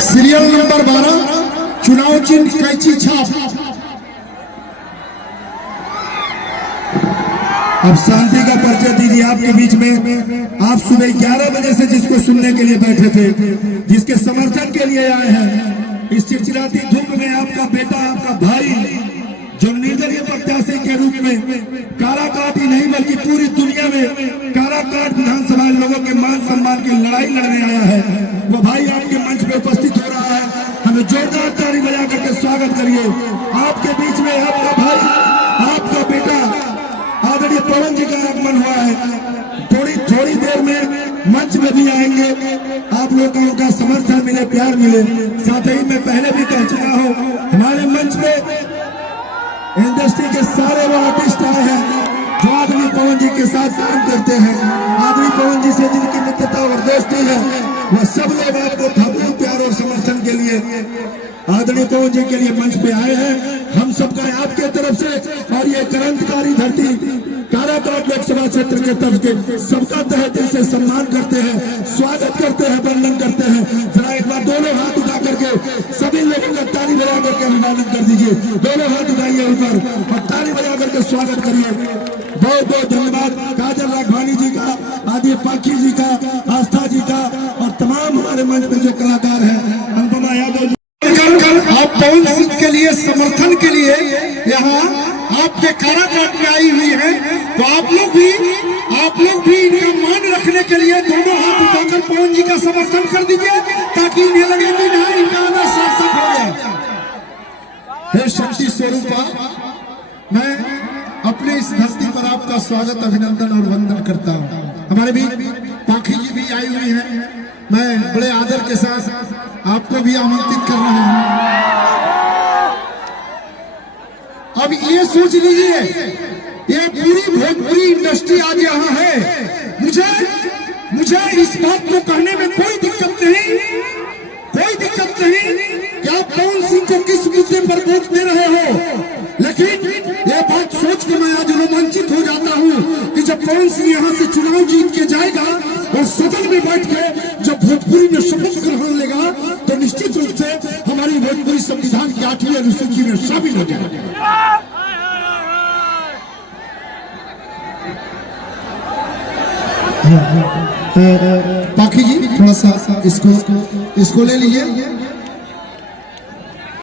Serial number 12 चुनाव चिन्ह कैंची छाप। अब शांति का परिचय दीजिए आपके बीच में। आप सुबह 11 बजे से जिसको सुनने के लिए बैठे थे, जिसके समर्थन के लिए आए हैं, इस चिलचिलाती धूप में आपका बेटा, आपका भाई, जो निर्दलीय प्रत्याशी के रूप में काराकाट ही नहीं बल्कि पूरी दुनिया में काराकाट विधानसभा लोगों के मान सम्मान की लड़ाई लड़ने आया है, वो भाई आपके मंच पे उपस्थित हो रहा है। हमें जोरदार ताली बजा करके स्वागत करिए। आपके बीच में आपका भाई, आपका बेटा आदरणीय पवन जी का आगमन हुआ है। थोड़ी देर में मंच में भी आएंगे। आप लोगों का समर्थन मिले, प्यार मिले। साथ ही मैं पहले भी कह चुका हूँ, हमारे मंच पे इंडस्ट्री के सारे वो आर्टिस्ट आए हैं जो आदरणीय पवन जी के साथ काम करते हैं। आदरणीय पवन जी से जिनकी मित्रता और दोस्ती है, वह सब लोग आपको भरपूर प्यार और समर्थन के लिए आदरणीय पवन जी के लिए मंच पे आए हैं। हम सबका आपके तरफ से और ये क्रांतिकारी धरती काराकाट लोकसभा क्षेत्र के तरफ के सबका तहे दिल से सम्मान करते हैं, स्वागत करते हैं, वंदन करते हैं। जरा एक बार दोनों हाथ उठा करके सभी लोगों का ताली बजा करके अभिवादन कर दीजिए। दोनों हाथ उठाइए ऊपर और ताली बजा करके स्वागत करिए। बहुत बहुत धन्यवाद काजल राघवानी जी का, आदि पाखी जी का, आस्था जी का और तमाम हमारे मंच में जो कलाकार हैं, अनुपमा यादव जी। आप पवन सिंह के लिए समर्थन के लिए यहाँ आपके काराकाट में आई हुई है, तो आप लोग भी इनका मान रखने के लिए दोनों हाथ उठाकर पवन जी का समर्थन कर दीजिए, ताकि इन्हें लगे कि नहीं, इनका आना सार्थक हो गया। हे शक्ति स्वरूपा, मैं अपने इस धरती पर आपका स्वागत, अभिनंदन और वंदन करता हूँ। हमारे भी पाखी जी भी आई हुई हैं, मैं बड़े आदर के साथ आपको भी आमंत्रित कर रहा हूँ। अब ये सोच लीजिए, ये पूरी भोजपुरी इंडस्ट्री आज यहाँ है। मुझे इस बात को कहने में कोई दिक्कत नहीं कि आप पवन सिंह को किस मुद्दे पर वोट दे रहे हो, लेकिन ये बात सोच के मैं आज रोमांचित हो जाता हूँ कि जब पवन सिंह यहाँ से चुनाव जीत के जाएगा और सदन में बैठ के जब भोजपुरी में शपथ ग्रहण लेगा, तो निश्चित रूप से हमारी भोजपुरी संविधान की 8वीं अनुसूची में शामिल हो जाएगा। पाखी जी थोड़ा सा इसको ले लीजिए।